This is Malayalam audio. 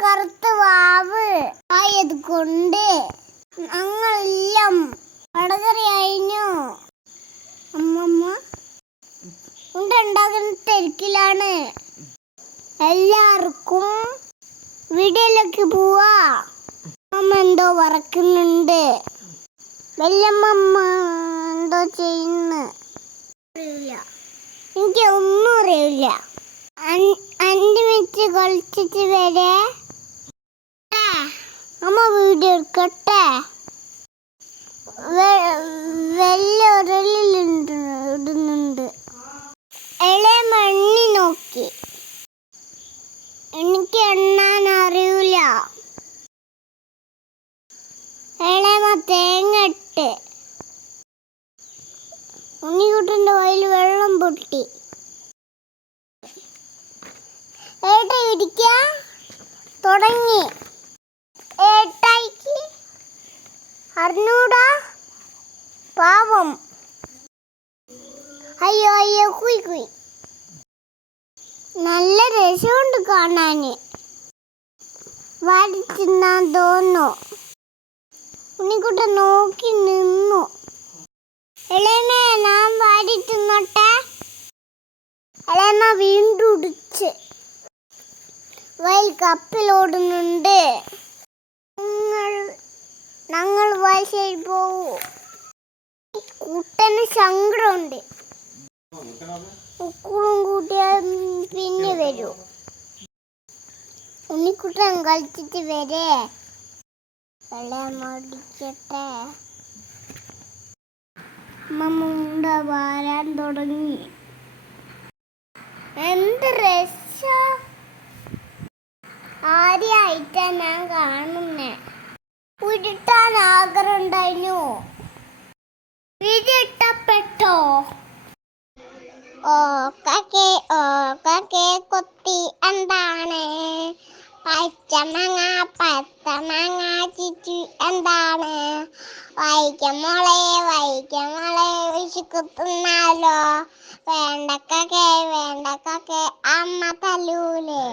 കറുത്ത വാവ്. ആയത് കൊണ്ട് ഞങ്ങളെല്ലാം വടകറി കഴിഞ്ഞു അമ്മമ്മ ഉണ്ടാകുന്ന തിരക്കിലാണ്. എല്ലാവർക്കും വീടിലേക്ക് പോവാ. അമ്മ എന്തോ വറക്കുന്നുണ്ട്. വല്യമ്മമ്മ എന്തോ ചെയ്യുന്നു. എനിക്ക് ഒന്നും അറിയില്ല. അഞ്ച് മിനിറ്റ് കളിച്ചിട്ട് വരെ എടുക്കട്ടെ വലിയ ഇളയ മണ്ണി നോക്കി. എനിക്ക് എണ്ണാൻ അറിയില്ല ഇളയമ തേങ്ങട്ട് ഉണ്ണിക്കുട്ടന്റെ വായിൽ വെള്ളം പൊട്ടി. ഏട്ട ഇടിക്ക തുടങ്ങി. അറിഞ്ഞൂടാ പാവം. അയ്യോ അയ്യോ കുയി കുയി. നല്ല രസമുണ്ട് കാണാന്. വാടി തിന്നാൻ തോന്നുന്നു. ഉണ്ണിക്കുട്ട നോക്കി നിന്നു. ഇളയമേ ഞാൻ വാടി തിന്നോട്ടെ ഇളയമ വീണ്ടും ഉടിച്ച് വയൽ കപ്പിലോടുന്നുണ്ട്. ഞങ്ങൾ വയസ്സായി പോവൂ. കുട്ടന് സങ്കടമുണ്ട്. ഉക്കുളും കൂട്ടിയാൽ പിന്നെ വരൂ. ഉണ്ണിക്കുട്ടൻ കളിച്ചിട്ട് വരേ. മടിക്കട്ടെ. മുണ്ട വാരാൻ തുടങ്ങി. എന്ത് രസ. ആദ്യമായിട്ടാ ഞാൻ കാണുന്നേ. ഉരുട്ടാൻ ആഗ്രഹം ഉണ്ടായിരുന്നു വിരിട്ടപ്പെട്ടോ ഓ കക്കെ ഓ കക്കെ കൊത്തി എന്താണ്? പച്ചമങ്ങ പത്തമങ്ങ ചിച്ചു എന്താണ്? വൈക്കമോളെ വൈക്കമോളെ വിശുക്കുത്തുന്നാലോ? വേണ്ടക്കൊക്കെ വേണ്ടക്കൊക്കെ അമ്മ തല്ലൂലേ?